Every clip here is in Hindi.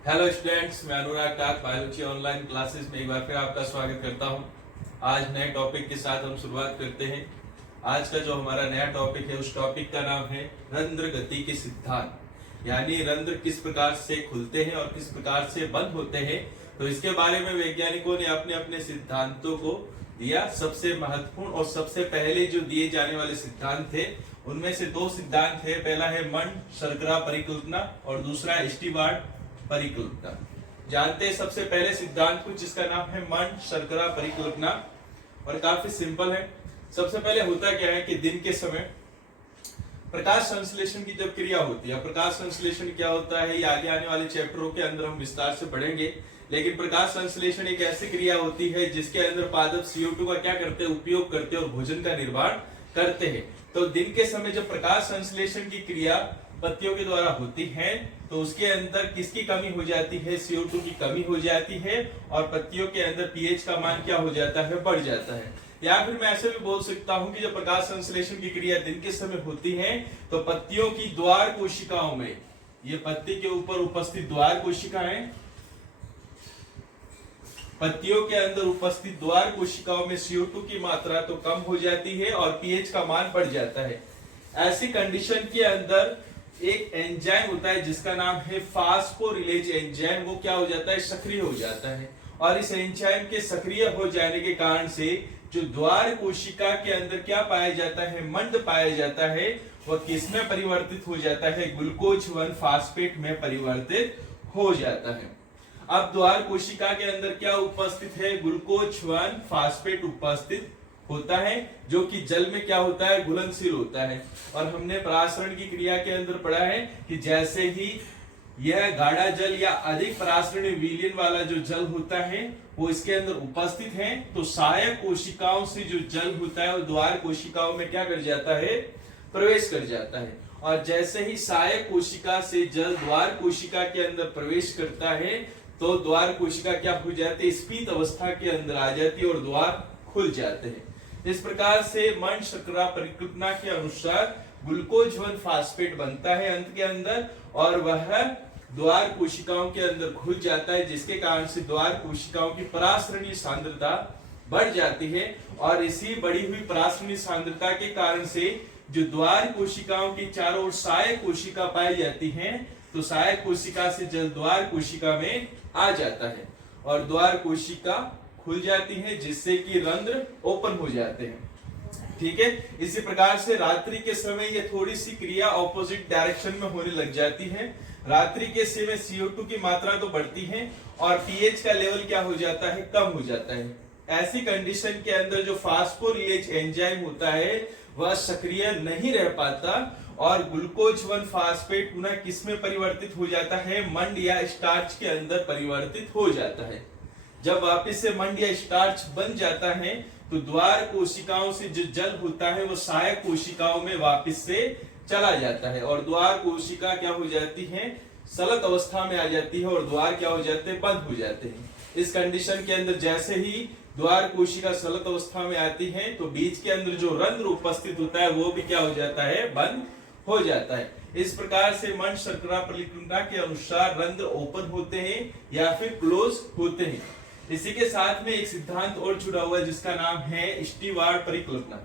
हेलो स्टूडेंट्स, मैं अनुराग टाक बायोलॉजी ऑनलाइन क्लासेस में एक बार फिर आपका स्वागत करता हूं। आज नए टॉपिक के साथ हम शुरुआत करते हैं। आज का जो हमारा नया टॉपिक है उस टॉपिक का नाम है रंध्र गति के सिद्धांत, यानी रंध्र किस प्रकार से खुलते हैं और किस प्रकार से बंद होते हैं। तो इसके बारे में वैज्ञानिकों ने अपने अपने सिद्धांतों को दिया। सबसे महत्वपूर्ण और सबसे पहले जो दिए जाने वाले सिद्धांत थे उनमें से दो सिद्धांत है। पहला है मंड शर्करा परिकल्पना और दूसरा है स्टीवार्ट परिकल्पना। जानते हैं सबसे पहले सिद्धांत को, जिसका नाम है मंड शर्करा परिकल्पना, और काफी सिंपल है। सबसे पहले होता क्या है कि दिन के समय प्रकाश संश्लेषण की जब क्रिया होती है, प्रकाश संश्लेषण क्या होता है ये आगे आने वाले चैप्टरों के अंदर हम विस्तार से पढ़ेंगे। लेकिन प्रकाश संश्लेषण एक ऐसी क्रिया होती है जिसके अंदर पादप CO2 का क्या करते हैं, उपयोग करते हैं और भोजन का निर्माण करते हैं। तो दिन के समय जब प्रकाश संश्लेषण की क्रिया पत्तियों के द्वारा होती है तो उसके अंदर किसकी कमी हो जाती है, CO2 की कमी हो जाती है और पत्तियों के अंदर pH का मान क्या हो जाता है, बढ़ जाता है। या फिर मैं ऐसे भी बोल सकता हूं कि जब प्रकाश संश्लेषण की क्रिया दिन के समय होती है तो पत्तियों की द्वार कोशिकाओं में, ये पत्ती के ऊपर उपस्थित द्वार कोशिकाएं, पत्तियों के अंदर उपस्थित द्वार कोशिकाओं में CO2 की मात्रा तो कम हो जाती है और pH का मान बढ़ जाता है। ऐसी कंडीशन के अंदर एक एंजाइम होता है जिसका नाम है फास्फोरिलेज एंजाइम, वो क्या हो जाता है, सक्रिय हो जाता है। और इस एंजाइम के सक्रिय हो जाने के कारण से जो द्वार कोशिका के अंदर क्या पाया जाता है, मंड पाया जाता है, वह किस में परिवर्तित हो जाता है, ग्लूकोज 1 फास्फेट में परिवर्तित हो जाता है। अब द्वार कोशिका के अंदर क्या उपस्थित है, ग्लूकोज 1 फास्फेट उपस्थित होता है, जो कि जल में क्या होता है, घुलनशील होता है। और हमने परासरण की क्रिया के अंदर पढ़ा है कि जैसे ही यह गाढ़ा जल या अधिक परासरणीय विलयन वाला जो जल होता है वो इसके अंदर उपस्थित है, तो सहायक कोशिकाओं से जो जल होता है वो द्वार कोशिकाओं में क्या कर जाता है, प्रवेश कर जाता है। और जैसे ही सहायक कोशिका से जल द्वार कोशिका के अंदर प्रवेश करता है तो द्वार कोशिका क्या हो जाती है, स्फीत अवस्था के अंदर आ जाती है और द्वार खुल जाते हैं। इस प्रकार से मंड शर्करा परिकल्पना के अनुसार ग्लूकोज 1 फास्फेट बनता है अंत के अंदर और वह द्वार कोशिकाओं के अंदर घुल जाता है, जिसके कारण से द्वार कोशिकाओं की परासरणीय सांद्रता बढ़ जाती है। और इसी बढ़ी हुई परासरणीय सांद्रता के कारण से जो द्वार कोशिकाओं की चारों ओर सहायक कोशिका पाई जाती है, तो सहायक कोशिका से जल द्वार कोशिका में आ जाता है और द्वार कोशिका खुल जाती है, जिससे कि रंध्र ओपन हो जाते हैं। ठीक है, इसी प्रकार से रात्रि के समय ये थोड़ी सी क्रिया ऑपोजिट डायरेक्शन में होने लग जाती है। रात्रि के समय CO2 की मात्रा तो बढ़ती है और pH का लेवल क्या हो जाता है, कम हो जाता है। ऐसी कंडीशन के अंदर जो फास्फोरिलेज एंजाइम होता है वह सक्रिय नहीं रह पाता और ग्लूकोज 1 फास्फेट पुनः किसमें परिवर्तित हो जाता है, मंड या स्टार्च के अंदर परिवर्तित हो जाता है। जब वापस से मंड या स्टार्च बन जाता है तो द्वार कोशिकाओं से जो जल होता है वो सहायक कोशिकाओं में वापस से चला जाता है और द्वार कोशिका क्या हो जाती है, सलत अवस्था में आ जाती है और द्वार क्या हो जाते हैं, बंद हो जाते हैं। इस कंडीशन के अंदर जैसे ही द्वार कोशिका सलत अवस्था में आती है तो बीच के अंदर जो रंध्र उपस्थित होता है वो भी क्या हो जाता है, बंद हो जाता है। इस प्रकार से मंड शर्करा परिकल्पना के अनुसार रंध्र ओपन होते हैं या फिर क्लोज होते हैं। इसी के साथ में एक सिद्धांत और जुड़ा हुआ है जिसका नाम है स्टीवार्ट परिकल्पना।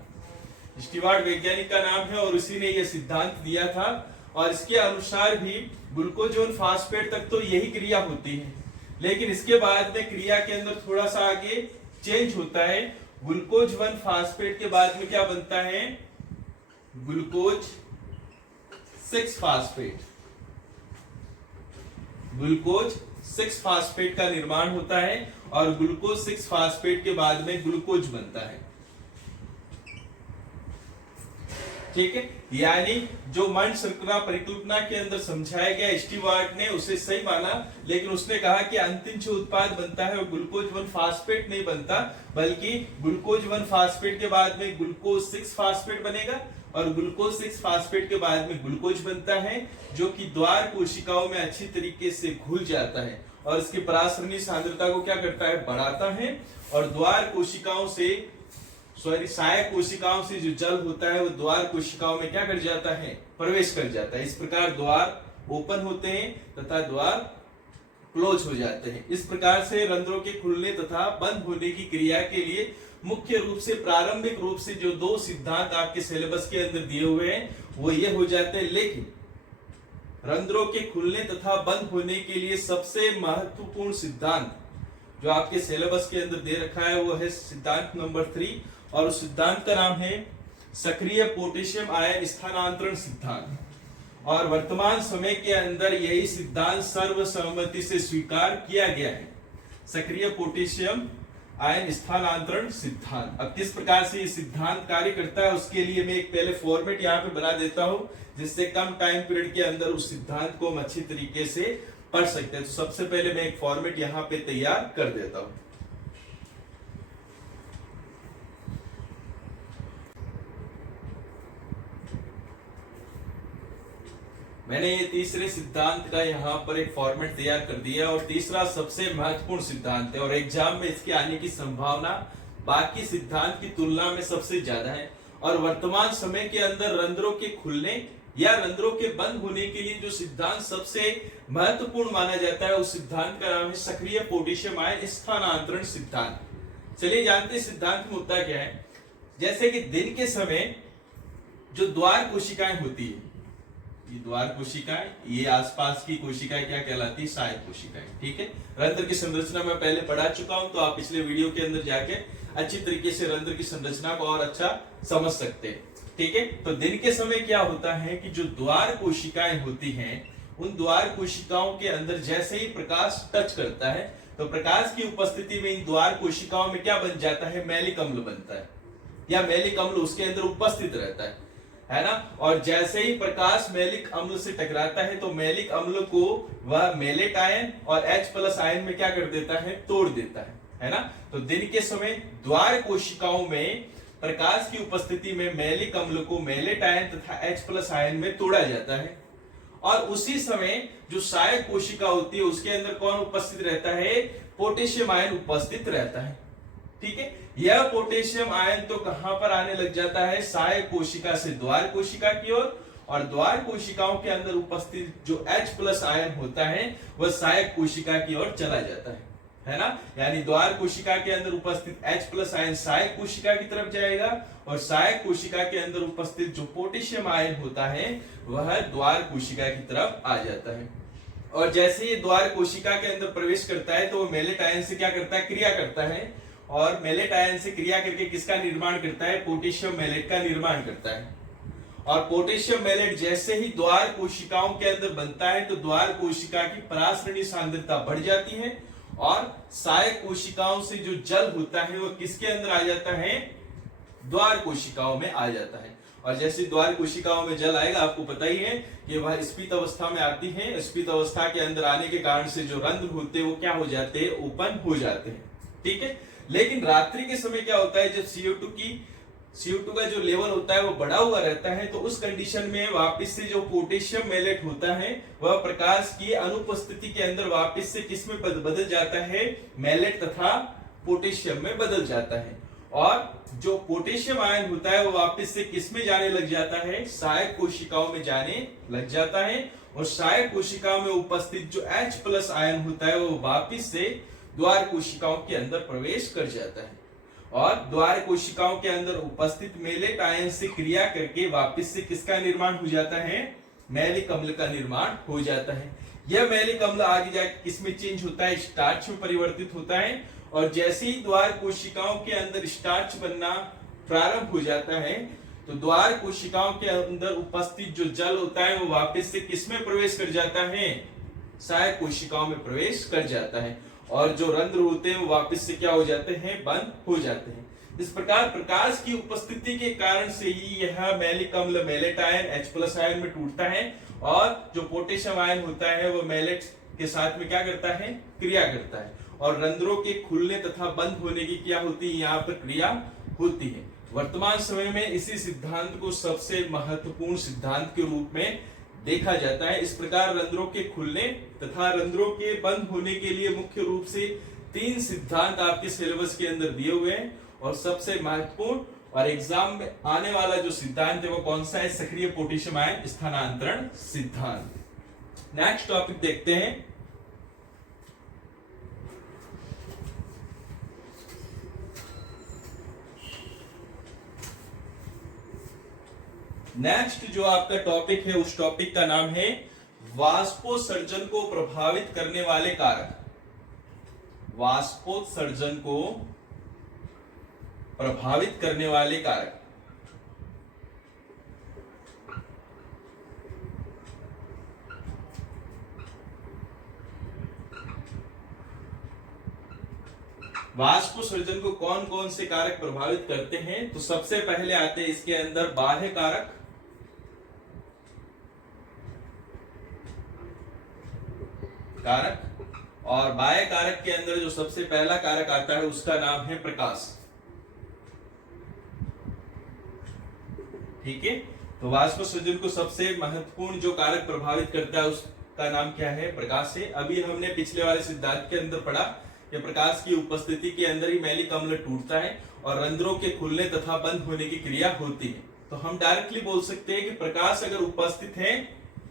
स्टीवार्ट वैज्ञानिक का नाम है और उसी ने यह सिद्धांत दिया था। और इसके अनुसार भी ग्लूकोज 1 फास्फेट तक तो यही क्रिया होती है, लेकिन इसके बाद में क्रिया के अंदर थोड़ा सा आगे चेंज होता है। ग्लूकोज 1 फास्फेट के बाद में क्या बनता है, ग्लूकोज 6 फास्फेट। ग्लूकोज 6 फास्फेट का निर्माण होता है और ग्लूकोज 6 फास्फेट के बाद में ग्लूकोज बनता है। ठीक है, यानी जो मंड शर्करा परिकल्पना के अंदर समझाया गया स्टीवार्ट ने उसे सही माना, लेकिन उसने कहा कि अंतिम जो उत्पाद बनता है वो ग्लूकोज 1 फास्फेट नहीं बनता, बल्कि ग्लूकोज 1 फास्फेट के बाद में ग्लूकोज 6 फास्फेट बनेगा और ग्लूकोज 6 फास्फेट के बाद में ग्लूकोज बनता है, जो कि द्वार कोशिकाओं में अच्छी तरीके से घुल जाता है और इसकी परासरणीय सांद्रता को क्या करता है, बढ़ाता है और द्वार कोशिकाओं से सहायक कोशिकाओं से जो जल होता है वो द्वार कोशिकाओं में क्या कर जाता है, प्रवेश कर जाता है। इस प्रकार द्वार ओपन होते हैं तथा द्वार क्लोज हो जाते हैं। इस प्रकार से रंध्रों के खुलने तथा बंद होने की क्रिया के लिए मुख्य रूप से प्रारंभिक रूप से जो दो सिद्धांत आपके सिलेबस के अंदर दिए हुए हैं वो ये हो जाते हैं। लेकिन रंध्रों के खुलने तथा बंद होने के लिए सबसे महत्वपूर्ण सिद्धांत जो आपके सिलेबस के अंदर दे रखा है वो है सिद्धांत नंबर 3, और उस सिद्धांत का नाम है सक्रिय पोटेशियम आयन स्थानांतरण सिद्धांत। और वर्तमान समय के अंदर यही सिद्धांत सर्वसम्मति से स्वीकार किया गया है, सक्रिय पोटेशियम आयन स्थानांतरण सिद्धांत। अब किस प्रकार से ये सिद्धांत कार्य करता है उसके लिए मैं एक पहले फॉर्मेट यहाँ पे बना देता हूं, जिससे कम टाइम पीरियड के अंदर उस सिद्धांत को हम अच्छी तरीके से पढ़ सकते हैं। तो सबसे पहले मैं एक फॉर्मेट यहाँ पे तैयार कर देता हूं। मैंने ये तीसरे सिद्धांत का यहाँ पर एक फॉर्मेट तैयार कर दिया, और तीसरा सबसे महत्वपूर्ण सिद्धांत है और एग्जाम में इसके आने की संभावना बाकी सिद्धांत की तुलना में सबसे ज्यादा है। और वर्तमान समय के अंदर रंध्रों के खुलने या रंध्रों के बंद होने के लिए जो सिद्धांत सबसे महत्वपूर्ण माना जाता है उस सिद्धांत का नाम है सक्रिय पोटेशियम आयन स्थानांतरण सिद्धांत। चलिए जानते हैं सिद्धांत में होता क्या है। जैसे कि दिन के समय जो द्वार कोशिकाएं होती है, ये द्वार कोशिकाएं, ये आसपास की कोशिकाएं क्या कहलाती है, सहायक कोशिकाएं। ठीक है, रंध्र की संरचना मैं पहले पढ़ा चुका हूं, तो आप पिछले वीडियो के अंदर जाके अच्छी तरीके से रंध्र की संरचना को और अच्छा समझ सकते हैं। ठीक है, तो दिन के समय क्या होता है कि जो द्वार कोशिकाएं होती हैं उन द्वार कोशिकाओं के अंदर जैसे ही प्रकाश टच करता है तो प्रकाश की उपस्थिति में इन द्वार कोशिकाओं में क्या बन जाता है, मैलिक अम्ल बनता है, या मैलिक अम्ल उसके अंदर उपस्थित रहता है ना। और जैसे ही प्रकाश मैलिक अम्ल से टकराता है तो मैलिक अम्ल को वह मैलेट आयन और H+ आयन में क्या कर देता है, तोड़ देता है ना। तो दिन के समय द्वार कोशिकाओं में प्रकाश की उपस्थिति में मैलिक अम्ल को मैलेट आयन तथा H+ आयन में तोड़ा जाता है, और उसी समय जो सहायक कोशिका होती है उसके अंदर कौन उपस्थित रहता है, पोटेशियम आयन उपस्थित रहता है। ठीक है, यह पोटेशियम आयन तो कहां पर आने लग जाता है, सहायक कोशिका से द्वार कोशिका की ओर, और द्वार कोशिकाओं के अंदर उपस्थित जो H+ आयन होता है वह सहायक कोशिका की ओर चला जाता है ना। यानी द्वार कोशिका के अंदर उपस्थित H+ आयन सहायक कोशिका की तरफ जाएगा, और सहायक कोशिका के अंदर उपस्थित जो पोटेशियम आयन होता है वह द्वार कोशिका की तरफ आ जाता है। और जैसे ये द्वार कोशिका के अंदर प्रवेश करता है तो वो मैलेट आयन से क्या करता है, क्रिया करता है, और मैलेट आयन से क्रिया करके किसका निर्माण करता है, पोटेशियम मैलेट का निर्माण करता है। और पोटेशियम मैलेट जैसे ही द्वार कोशिकाओं के अंदर बनता है तो द्वार कोशिका की परासरणी सांद्रता बढ़ जाती है, और सहायक कोशिकाओं से जो जल होता है वह किसके अंदर आ जाता है, द्वार कोशिकाओं में आ जाता है। और जैसे द्वार कोशिकाओं में जल आएगा, आपको पता ही है कि वह स्फीत अवस्था में आती है। स्फीत अवस्था के अंदर आने के कारण से जो रंध्र होते हैं वो क्या हो जाते हैं, ओपन हो जाते हैं। ठीक है, लेकिन रात्रि के समय क्या होता है, जब CO2 का जो लेवल होता है वो बढ़ा हुआ रहता है, तो उस कंडीशन में वापस से जो पोटेशियम मैलेट होता है वह प्रकाश की अनुपस्थिति के अंदर वापस से किस में बदल जाता है, मैलेट तथा पोटेशियम में बदल जाता है। और जो पोटेशियम आयन होता है वो वापस से किस में जाने लग जाता है, सहायक कोशिकाओं में जाने लग जाता है, और सहायक कोशिकाओं में उपस्थित जो H+ आयन होता है वो वापस से द्वार कोशिकाओं के अंदर प्रवेश कर जाता है, और द्वार कोशिकाओं के अंदर उपस्थित मैलेट आयन से क्रिया करके वापस से किसका निर्माण हो जाता है, मैलिक अम्ल का निर्माण हो जाता है। यह मैलिक अम्ल आगे जाके किसमें चेंज होता है, स्टार्च में परिवर्तित होता है, और जैसे ही द्वार कोशिकाओं के अंदर स्टार्च बनना प्रारंभ हो जाता है तो द्वार कोशिकाओं के अंदर उपस्थित जो जल होता है वो वापस से किसमें प्रवेश कर जाता है, सहायक कोशिकाओं में प्रवेश कर जाता है, और जो रंध्र होते हैं वो वापस से क्या हो जाते हैं, बंद हो जाते हैं। इस प्रकार प्रकाश की उपस्थिति के कारण से ही यह मैलिक अम्ल मैलेट आयन H+ आयन में टूटता है, और जो पोटेशियम आयन होता है वो मैलेट के साथ में क्या करता है, क्रिया करता है, और रंध्रों के खुलने तथा बंद होने की क्या होती है, यहाँ पर क्रिया होती है। वर्तमान समय में इसी सिद्धांत को सबसे महत्वपूर्ण सिद्धांत के रूप में देखा जाता है। इस प्रकार रंध्रों के खुलने तथा रंध्रों के बंद होने के लिए मुख्य रूप से 3 सिद्धांत आपके सिलेबस के अंदर दिए हुए हैं, और सबसे महत्वपूर्ण और एग्जाम में आने वाला जो सिद्धांत है वो कौन सा है, सक्रिय पोटेशियम आयन स्थानांतरण सिद्धांत। नेक्स्ट टॉपिक देखते हैं। नेक्स्ट जो आपका टॉपिक है उस टॉपिक का नाम है वाष्पोत्सर्जन को प्रभावित करने वाले कारक। वाष्पोत्सर्जन को प्रभावित करने वाले कारक। वाष्पोत्सर्जन को कौन कौन से कारक प्रभावित करते हैं? तो सबसे पहले आते हैं इसके अंदर बाह्य कारक। और बाह्य कारक के अंदर जो सबसे पहला कारक आता है उसका नाम है प्रकाश। ठीक है, तो वाष्पोत्सर्जन को सबसे महत्वपूर्ण जो कारक प्रभावित करता है उसका नाम क्या है? प्रकाश है। अभी हमने पिछले वाले सिद्धांत के अंदर पढ़ा कि प्रकाश की उपस्थिति के अंदर ही मैलिक अम्ल टूटता है और रंध्रों के खुलने तथा बंद होने की क्रिया होती है। तो हम डायरेक्टली बोल सकते हैं कि प्रकाश अगर उपस्थित है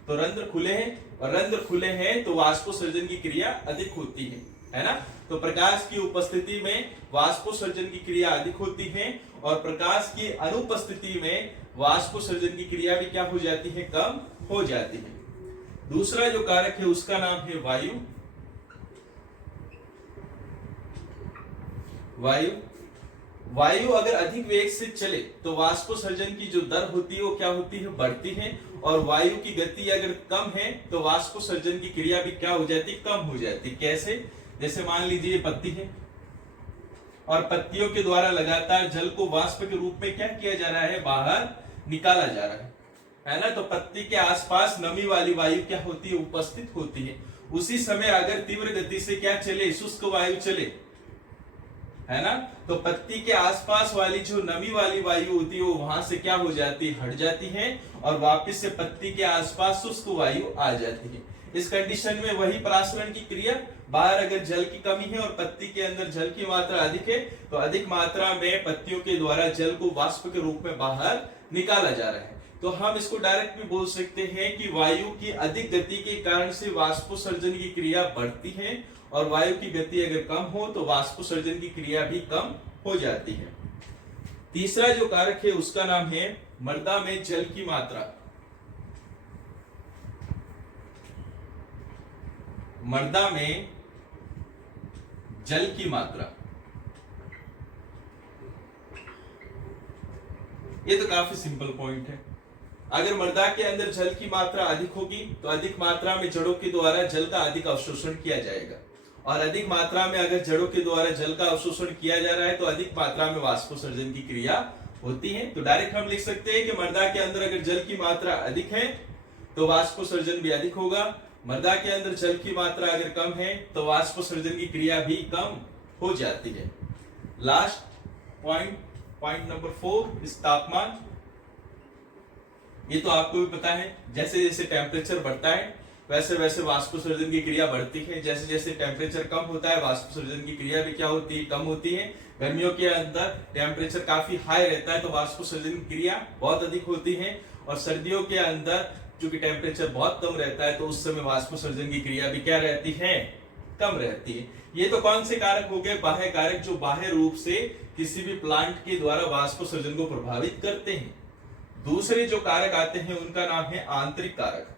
तो रंध्र खुले हैं, और रंध्र खुले हैं तो वाष्पोत्सर्जन की क्रिया अधिक होती है ना। तो प्रकाश की उपस्थिति में वाष्पोत्सर्जन की क्रिया अधिक होती है, और प्रकाश की अनुपस्थिति में वाष्पोत्सर्जन की क्रिया भी क्या हो जाती है? कम हो जाती है। दूसरा जो कारक है उसका नाम है वायु। वायु अगर अधिक वेग से चले तो वाष्पोत्सर्जन की जो दर होती है वो क्या होती है? बढ़ती है। और वायु की गति अगर कम है तो वाष्पोत्सर्जन की क्रिया भी क्या हो जाती? कम हो जाती। कैसे? जैसे मान लीजिए पत्ती है और पत्तियों के द्वारा लगातार जल को वाष्प के रूप में क्या किया जा रहा है? बाहर निकाला जा रहा है ना। तो पत्ती के आसपास नमी वाली वायु क्या होती है? उपस्थित होती है। उसी समय अगर तीव्र गति से क्या चले? शुष्क वायु चले, है ना, तो पत्ती के आसपास वाली जो नमी वाली वायु होती है वो वहां से क्या हो जाती है? हट जाती है, और वापस से पत्ती के आसपास शुष्क वायु आ जाती है। इस कंडीशन में वही परासरण की क्रिया, बाहर अगर जल की कमी है और पत्ती के अंदर जल की मात्रा अधिक है तो अधिक मात्रा में पत्तियों के द्वारा जल को वाष्प के रूप में बाहर निकाला जा रहा है। तो हम इसको डायरेक्ट भी बोल सकते हैं कि वायु की अधिक गति के कारण से वाष्पोत्सर्जन की क्रिया बढ़ती है, और वायु की गति अगर कम हो तो वाष्पोत्सर्जन की क्रिया भी कम हो जाती है। तीसरा जो कारक है उसका नाम है मृदा में जल की मात्रा। मृदा में जल की मात्रा, ये तो काफी सिंपल पॉइंट है। अगर मृदा के अंदर जल की मात्रा अधिक होगी तो अधिक मात्रा में जड़ों के द्वारा जल का अधिक अवशोषण किया जाएगा, और अधिक मात्रा में अगर जड़ों के द्वारा जल का अवशोषण किया जा रहा है तो अधिक मात्रा में वाष्पोत्सर्जन की क्रिया होती है। तो डायरेक्ट हम लिख सकते हैं कि मृदा के अंदर अगर जल की मात्रा अधिक है तो वाष्पोत्सर्जन भी अधिक होगा। मृदा के अंदर जल की मात्रा अगर कम है तो वाष्पोत्सर्जन की क्रिया भी कम हो जाती है। लास्ट पॉइंट नंबर 4 इस तापमान। ये तो आपको भी पता है, जैसे जैसे टेम्परेचर बढ़ता है वैसे वैसे वाष्पोत्सर्जन की क्रिया बढ़ती है। जैसे जैसे टेम्परेचर कम होता है वाष्पोत्सर्जन की क्रिया भी क्या होती है? कम होती है। गर्मियों के अंदर टेम्परेचर काफी हाई रहता है तो वाष्पोत्सर्जन की क्रिया बहुत अधिक होती है, और सर्दियों के अंदर चूंकि टेम्परेचर बहुत कम रहता है तो उस समय वाष्पोत्सर्जन की क्रिया भी क्या रहती है? कम रहती है। ये तो कौन से कारक हो गए? बाह्य कारक, जो बाह्य रूप से किसी भी प्लांट के द्वारा वाष्पोत्सर्जन को प्रभावित करते हैं। दूसरे जो कारक आते हैं उनका नाम है आंतरिक कारक।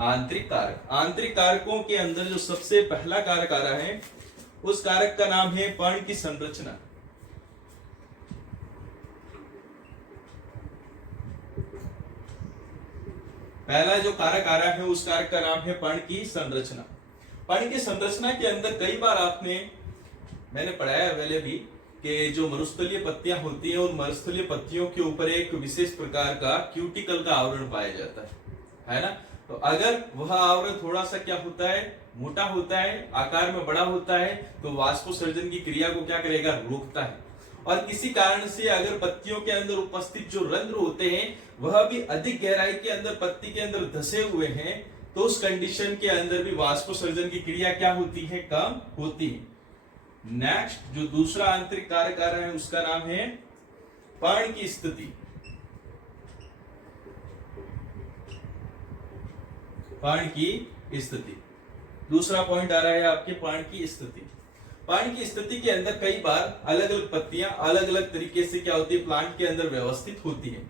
आंतरिक कारक, आंतरिक कारकों के अंदर जो सबसे पहला कारक आ रहा है उस कारक का नाम है पर्ण की संरचना। पहला जो कारक आ रहा है उस कारक का नाम है पर्ण की संरचना। पर्ण की संरचना के अंदर कई बार मैंने पढ़ाया है पहले भी कि जो मरुस्थलीय पत्तियां होती हैं उन मरुस्थलीय पत्तियों के ऊपर एक विशेष प्रकार का क्यूटिकल का आवरण पाया जाता है ना। तो अगर वह आवरण थोड़ा सा क्या होता है? मोटा होता है, आकार में बड़ा होता है, तो वाष्पोत्सर्जन की क्रिया को क्या करेगा? रोकता है। और किसी कारण से अगर पत्तियों के अंदर उपस्थित जो रंध्र होते हैं वह भी अधिक गहराई के अंदर पत्ती के अंदर धसे हुए हैं, तो उस कंडीशन के अंदर भी वाष्पोत्सर्जन की क्रिया क्या होती है? कम होती है। नेक्स्ट जो दूसरा आंतरिक कारक आ रहा है उसका नाम है पर्ण की स्थिति। पर्ण की स्थिति, दूसरा पॉइंट आ रहा है आपके पर्ण की स्थिति। पानी की स्थिति के अंदर कई बार अलग अलग पत्तियां अलग अलग तरीके से क्या होती है प्लांट के अंदर व्यवस्थित होती है,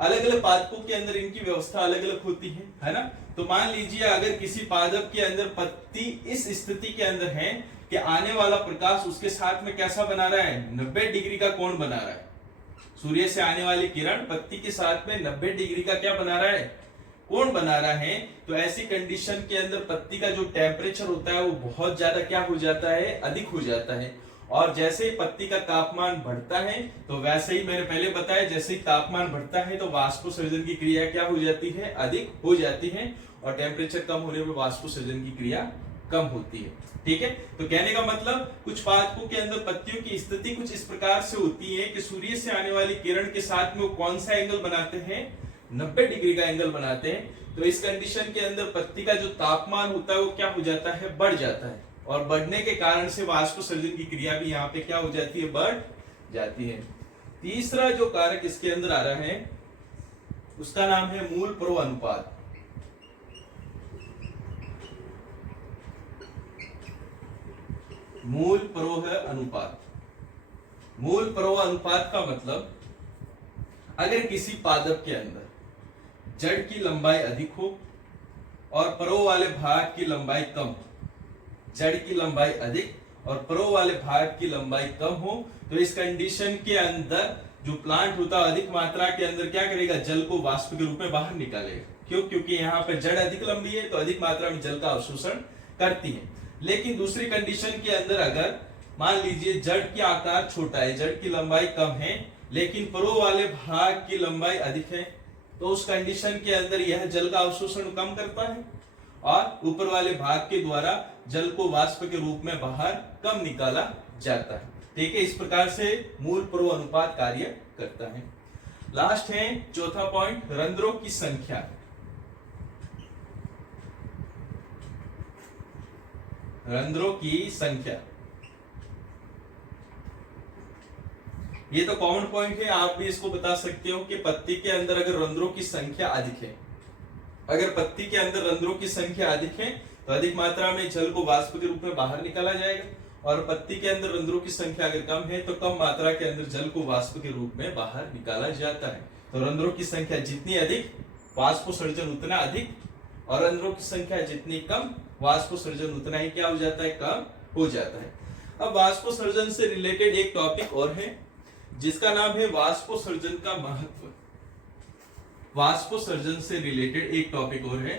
अलग अलग पादपों के अंदर इनकी व्यवस्था अलग अलग होती है ना। तो मान लीजिए अगर किसी पादप के अंदर पत्ती इस स्थिति के अंदर है कि आने वाला प्रकाश उसके साथ में कैसा बना रहा है, 90 डिग्री का कोण बना रहा है। सूर्य से आने वाली किरण पत्ती के साथ में 90 डिग्री का क्या बना रहा है, कोण बना रहा है। तो ऐसी कंडीशन के अंदर पत्ती का जो टेम्परेचर होता है वो बहुत ज्यादा क्या हो जाता है, अधिक हो जाता है। और जैसे ही पत्ती का तापमान बढ़ता है तो वैसे ही मैंने पहले बताया जैसे ही तापमान बढ़ता है तो वाष्पोसर्जन की क्रिया क्या हो जाती है, अधिक हो जाती है, और टेम्परेचर कम होने पर वाष्पोसर्जन की क्रिया कम होती है। ठीक है, तो कहने का मतलब कुछ पादपों के अंदर पत्तियों की स्थिति कुछ इस प्रकार से होती है कि सूर्य से आने वाली किरण के साथ में वो कौन सा एंगल बनाते हैं, 90 डिग्री का एंगल बनाते हैं। तो इस कंडीशन के अंदर पत्ती का जो तापमान होता है वो क्या हो जाता है, बढ़ जाता है, और बढ़ने के कारण से वाष्पोसर्जन की क्रिया भी यहाँ पे क्या हो जाती है, बढ़ जाती है। तीसरा जो कारक इसके अंदर आ रहा है उसका नाम है मूल प्रवाह अनुपात। मूल प्रवाह अनुपात, मूल प्रवाह अनुपात का मतलब अगर किसी पादप के अंदर जड़ की लंबाई अधिक हो और प्रवाह वाले भाग की लंबाई कम हो, जड़ की लंबाई अधिक और प्रवाह वाले भाग की लंबाई कम हो, तो इस कंडीशन के अंदर जो प्लांट होता है अधिक मात्रा के अंदर क्या करेगा, जल को वाष्प के रूप में बाहर निकालेगा। क्यों, क्योंकि यहाँ पे जड़ अधिक लंबी है तो अधिक मात्रा में जल का अवशोषण करती है। लेकिन दूसरी कंडीशन के अंदर अगर मान लीजिए जड़ की आकार छोटा है, जड़ की लंबाई कम है, लेकिन प्रवाह वाले भाग की लंबाई अधिक है, तो उस कंडीशन के अंदर यह जल का अवशोषण कम करता है और ऊपर वाले भाग के द्वारा जल को वाष्प के रूप में बाहर कम निकाला जाता है। ठीक है, इस प्रकार से मूल प्रवाह अनुपात कार्य करता है। लास्ट है चौथा पॉइंट, रंध्रों की संख्या। रंध्रों की संख्या ये तो कॉमन पॉइंट है, आप भी इसको बता सकते हो कि पत्ती के अंदर अगर रंध्रों की संख्या अधिक है, अगर पत्ती के अंदर रंध्रों की संख्या अधिक है तो अधिक मात्रा में जल को वाष्प के रूप में बाहर निकाला जाएगा, और पत्ती के अंदर रंध्रों की संख्या अगर कम है तो कम मात्रा के अंदर जल को वाष्प के रूप में बाहर निकाला जाता है। तो रंध्रों की संख्या जितनी अधिक वाष्पोसर्जन उतना अधिक, और रंध्रों की संख्या जितनी कम वाष्पोसर्जन उतना ही क्या हो जाता है, कम हो जाता है। अब वाष्पोसर्जन से रिलेटेड एक टॉपिक और है जिसका नाम है वाष्पोसर्जन का महत्व। वाष्पोसर्जन से रिलेटेड एक टॉपिक और है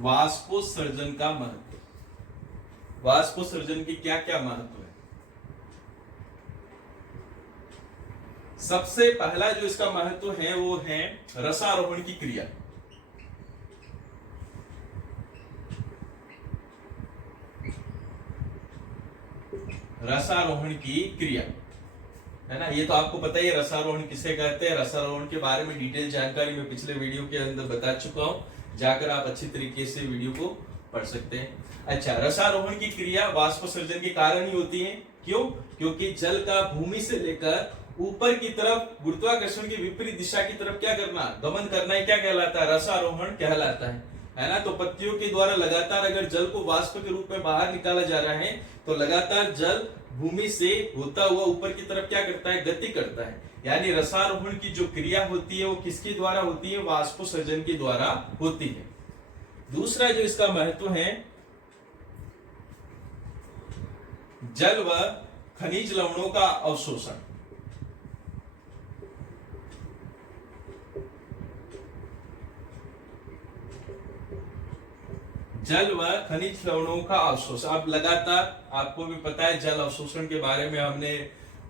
वाष्पोसर्जन का महत्व। वाष्पोसर्जन की क्या क्या महत्व है। सबसे पहला जो इसका महत्व है वो है रसारोहण की क्रिया। रसारोहण की क्रिया है ना, ये तो आपको पता ही है रसारोहण किसे कहते हैं। रसारोहण के बारे में डिटेल जानकारी मैं पिछले वीडियो के अंदर बता चुका हूं, जाकर आप अच्छी तरीके से वीडियो को पढ़ सकते हैं। अच्छा, रसारोहण की क्रिया वाष्पोसर्जन के कारण ही होती है। क्यों, क्योंकि जल का भूमि से लेकर ऊपर की तरफ गुरुत्वाकर्षण की विपरीत दिशा की तरफ क्या करना, गमन करना है, क्या कहलाता है, रसारोहण कहलाता है ना। तो पत्तियों के द्वारा लगातार अगर जल को वाष्प के रूप में बाहर निकाला जा रहा है तो लगातार जल भूमि से होता हुआ ऊपर की तरफ क्या करता है, गति करता है। यानी रसारोहण की जो क्रिया होती है वो किसके द्वारा होती है, वाष्पोसर्जन के द्वारा होती है। दूसरा जो इसका महत्व है, जल व खनिज लवणों का अवशोषण। जल व खनिज लवणों का अवशोषण। अब लगातार आपको भी पता है जल अवशोषण के बारे में हमने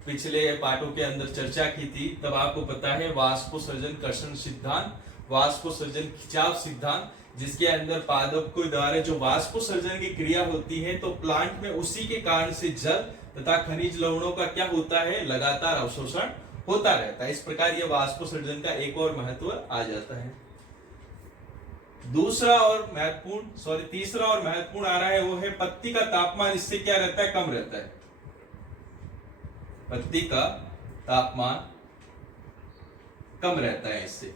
पिछले पाठों के अंदर चर्चा की थी, तब आपको पता है वाष्पोसर्जन कर्षण सिद्धांत, वाष्पोसर्जन खिंचाव सिद्धांत, जिसके अंदर पादप के द्वारा जो वाष्पोसर्जन की क्रिया होती है तो प्लांट में उसी के कारण से जल तथा खनिज लवणों का क्या होता है, लगातार अवशोषण होता रहता है। इस प्रकार यह वाष्पोसर्जन का एक और महत्व आ जाता है। तीसरा और महत्वपूर्ण आ रहा है वो है पत्ती का तापमान इससे क्या रहता है, कम रहता है। पत्ती का तापमान कम रहता है इससे।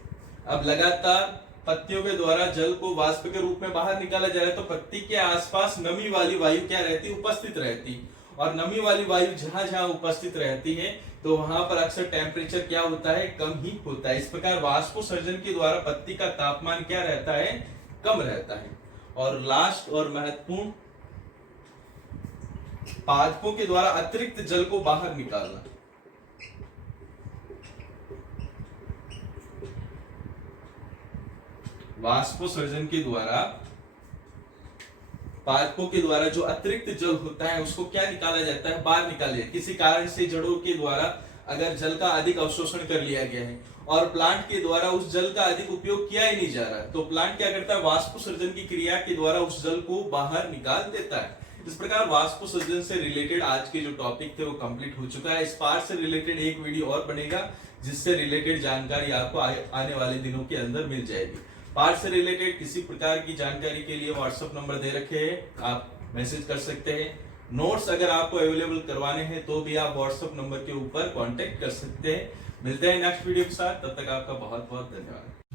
अब लगातार पत्तियों के द्वारा जल को वाष्प के रूप में बाहर निकाला जा रहा है, तो पत्ती के आसपास नमी वाली वायु क्या रहती है, उपस्थित रहती। और नमी वाली वायु जहां जहां उपस्थित रहती है तो वहां पर अक्सर टेम्परेचर क्या होता है, कम ही होता है। इस प्रकार वाष्पोत्सर्जन के द्वारा पत्ती का तापमान क्या रहता है, कम रहता है। और लास्ट और महत्वपूर्ण, पादपों के द्वारा अतिरिक्त जल को बाहर निकालना। वाष्पोत्सर्जन के द्वारा पादपों के द्वारा जो अतिरिक्त जल होता है उसको क्या निकाला जाता है, बाहर निकाला जाता है। किसी कारण से जड़ों के द्वारा अगर जल का अधिक अवशोषण कर लिया गया है और प्लांट के द्वारा उस जल का अधिक उपयोग किया ही नहीं जा रहा है, तो प्लांट क्या करता है, वाष्पोत्सर्जन की क्रिया के द्वारा उस जल को बाहर निकाल देता है। इस प्रकार वाष्पोत्सर्जन से रिलेटेड आज के जो टॉपिक थे वो कंप्लीट हो चुका है। इस पार्ट से रिलेटेड एक वीडियो और बनेगा जिससे रिलेटेड जानकारी आपको आने वाले दिनों के अंदर मिल जाएगी। पार्ट से रिलेटेड किसी प्रकार की जानकारी के लिए व्हाट्सएप नंबर दे रखे हैं, आप मैसेज कर सकते हैं। नोट्स अगर आपको अवेलेबल करवाने हैं तो भी आप व्हाट्सएप नंबर के ऊपर कांटेक्ट कर सकते हैं। मिलते हैं नेक्स्ट वीडियो के साथ, तब तक आपका बहुत बहुत धन्यवाद।